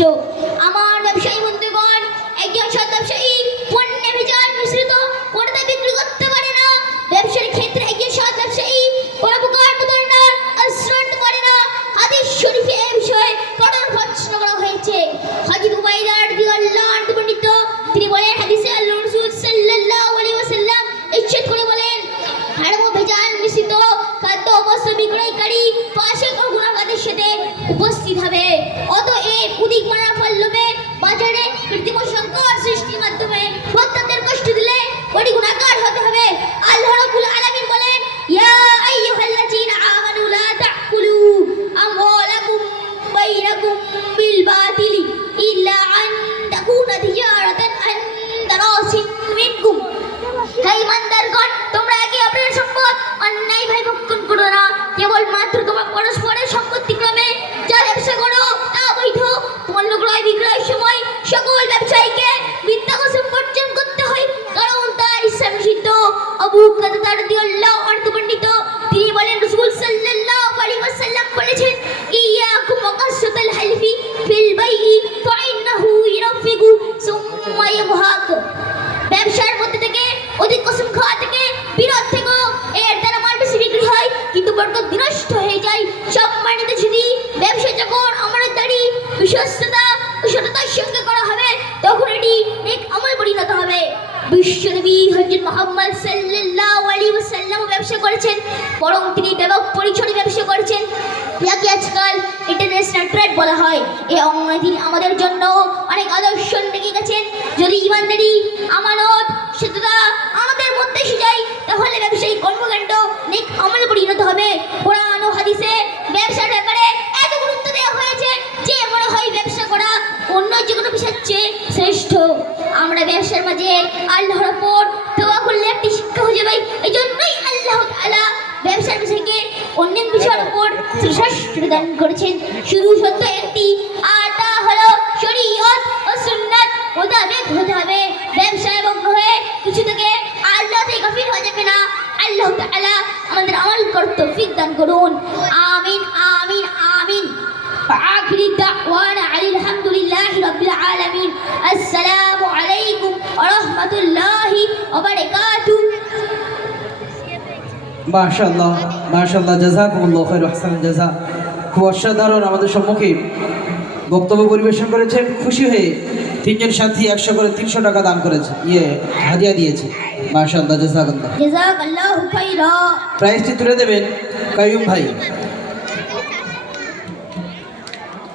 যথেষ্ট। আমার ব্যবসায়ী বন্ধুগণ, একজন সৎ ব্যবসায়ী পণ্যে ভেজাল মিশ্রিত পণ্য বিক্রি করতে পারে না। ব্যবসার ক্ষেত্রে একজন সৎ ব্যবসায়ী কোনো প্রকার প্রতারণা আশ্রয় করে না। হাদিস শরীফে এই বিষয়ে কঠোর ভর্ৎসনা করা হয়েছে। হযরত উবাইদা রাদিয়াল্লাহু আনহু বর্ণিত, তিনি বলেন, হাদিসে আল্লাহর রাসূল সাল্লাল্লাহু আলাইহি ওয়াসাল্লাম ইরশাদ করে বলেন, হারাম ও ভেজাল মিশ্রিত খাদ্য বস্তু বিক্রয়কারী ফাসিক ও গুনাহগারের সাথে উপস্থিত হবে। অতএব অধিক মুনাফার লোভে বাজারে কৃত্রিম সংকট সৃষ্টির মাধ্যমে ভোক্তাদের কষ্ট দিলে বড় গুনাহগার হতে হবে। আল্লাহ রাব্বুল আলামিন বলেন, ইয়া আইয়ুহাল্লাযীনা আমানু লা তাকুলু আমওয়ালাকুম বাইনাকুম বিল বাতিলি ইল্লা আন তাকুনা তিজারাতান আন তারাসিন মিনকুম। হে ইমানদারগণ, তোমরা একে অপরের সম্পদ অন্যায়ভাবে ভক্ষণ করো না, কেবল মাত্র তোমার পরস্পরের সম্পত্তিক্রমে যা ব্যবসা করো তা বৈধ। তোমার ক্রয় বিক্রয়ের সময় সকল ব্যবসায়ীকে মিথ্যা কসম বর্জন করতে হয়, কারণ তা ইসলাম নিষিদ্ধ। আবু কাতাদা রাদিয়াল্লাহু আনহু বর্ণিত, তিনি বলেন, রাসূল সাল্লাল্লাহু আলাইহি ওয়াসাল্লাম বলেছেন, ইয়াকুম ওয়া কাসরাতাল হালফি ফিল বাই'i ফাইন্নাহু ইউনফিকু সুম্মা ইয়াবহাক। ব্যবসার মধ্যে থেকে অধিক কসম খাওয়া থেকে বিরত থেকো। এর দ্বারা মাল বেশি বিক্রি হয় কিন্তু বরকত বিনষ্ট হয়ে যায়। সম্মানিত যদি ব্যবসা যখন আমানতদারি বিশ্বস্ততা ও সততার সঙ্গে করা হবে, তখন এটি নেক আমল পরিণত হবে। বিশ্বনবী হযরত মুহাম্মদ সাল্লাল্লাহু আলাইহি ওয়াসাল্লাম ব্যবসা করেছেন, বরং তিনি ব্যাপক পরিসরে ব্যবসা করেছেন, যাকে আজকাল ইন্টারন্যাশনাল ট্রেড বলা হয়। এই অঙ্গনে তিনি আমাদের জন্য অনেক আদর্শ রেখে গেছেন। যদি ইমানদারি, আমানত, সততা আমাদের মধ্যে এসে যায়, তাহলে ব্যবসায়িক কর্মকাণ্ড নেক আমলে পরিণত হবে। কোরআন ও হাদিসে ব্যবসার ব্যাপারে এত গুরুত্ব দেওয়া হয়েছে যে মনে হয় ব্যবসা করা অন্য যে কোনো পেশার চেয়ে শ্রেষ্ঠ। আমরা ব্যবসার মাঝে আল্লাহর উপর দোয়া করলে একটি শিক্ষা হয়ে যাবে। এই জন্যই আল্লাহ তাআলা ব্যবসার বিষয়কে অন্যান্য বিষয়ের উপর শ্রেষ্ঠ দান করেছেন। শুধু সত্য একটি, আর তা হলো শরীয়ত ও সুন্নাত মোতাবেক হতে হবে। ব্যবসা এবং হয়ে কিছু থেকে আল্লাহ থেকে গাফিল হয়ে যাবে না। আল্লাহ তাআলা আমাদের আমল করতে তৌফিক দান করুন। আমিন আমিন আমিন। আখিরি দাওয়ানা আলহামদুলিল্লাহি রাব্বিল আলামিন। আসসালামু আলাইকুম ওয়া রাহমাতুল্লাহি ওয়া বারাকাতুহু। মাশাআল্লাহ মাশাআল্লাহ, জাযাকুমুল্লাহু খাইর ওয়া আহসানুল জাযা। খুব অসাধারণ আমাদের সম্মুখে বক্তব্য পরিবেশন করেছেন। খুশি হয়ে তিনজন সাথী 100 করে 300 টাকা দান করেছে, হাদিয়া দিয়েছে। মাশাআল্লাহ, জাযাকাল্লাহ। জাযাকাল্লাহু খাইরা। প্রাইজটি তুলে দেবেন কাইয়ুম ভাই।